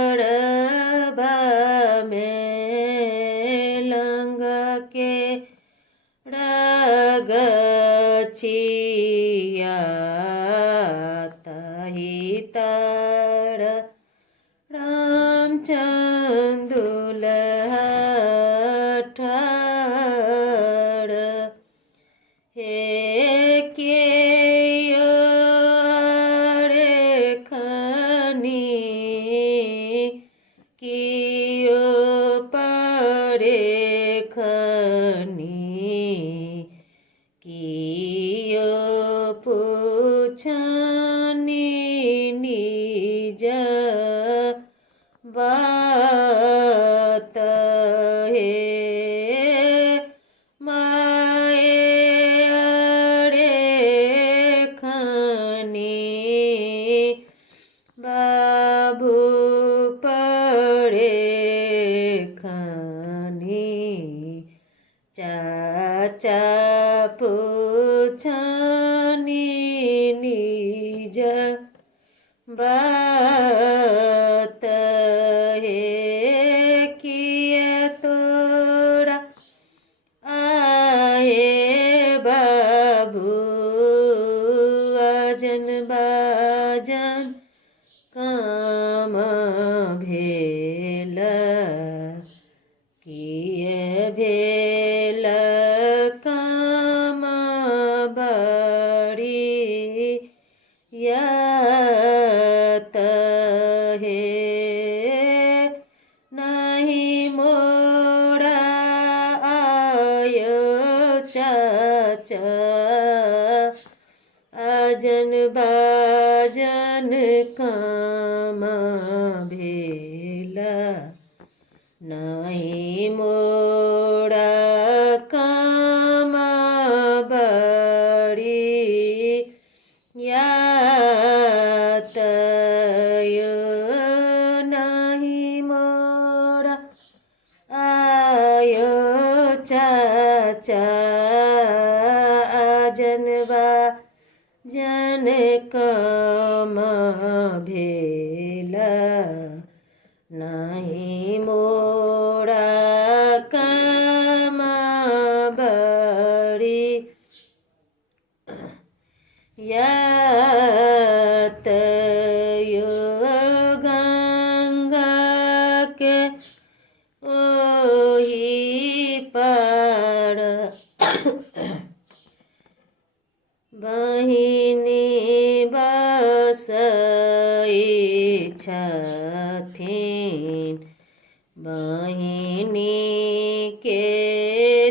गड़पछुआड़बा में लंग के रगचिया तही तर रामचंदुल ठाड़ हे के खनी कियो परे खनी कियो पूछनी निज बात हे बाबू पड़े खानी चाचा पूछनी निज बात हे किए तोरा आए बाबू अजन बाजन काम भेल किए भेल काम बड़ी यात हे नहीं मोड़ा आयो चाचा अजन बाजन काम भेल नहीं मोड़ा काम बड़ी यात नहीं मोड़ा आयो चाचा अजन बाजन काम भेल नहीं मोड़ा काम बड़ी यात गंगा के ओही पार बहिनी बसई छथिन बहिनी के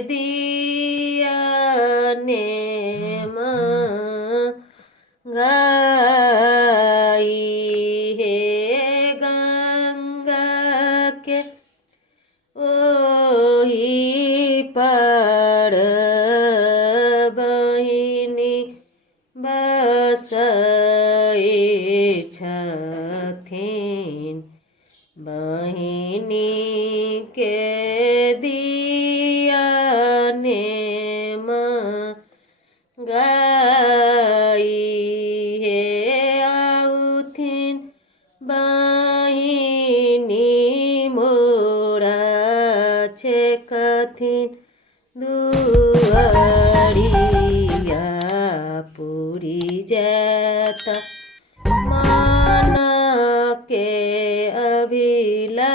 दिया नेम गाई हे गंगा के ओही पार बहिनी बसई छथिन बहिनी के दिया नेम गाई हे आउथिन बहिनी मोरा छे कथिन दुआरिया पूरी जाता मन के अभिलाषा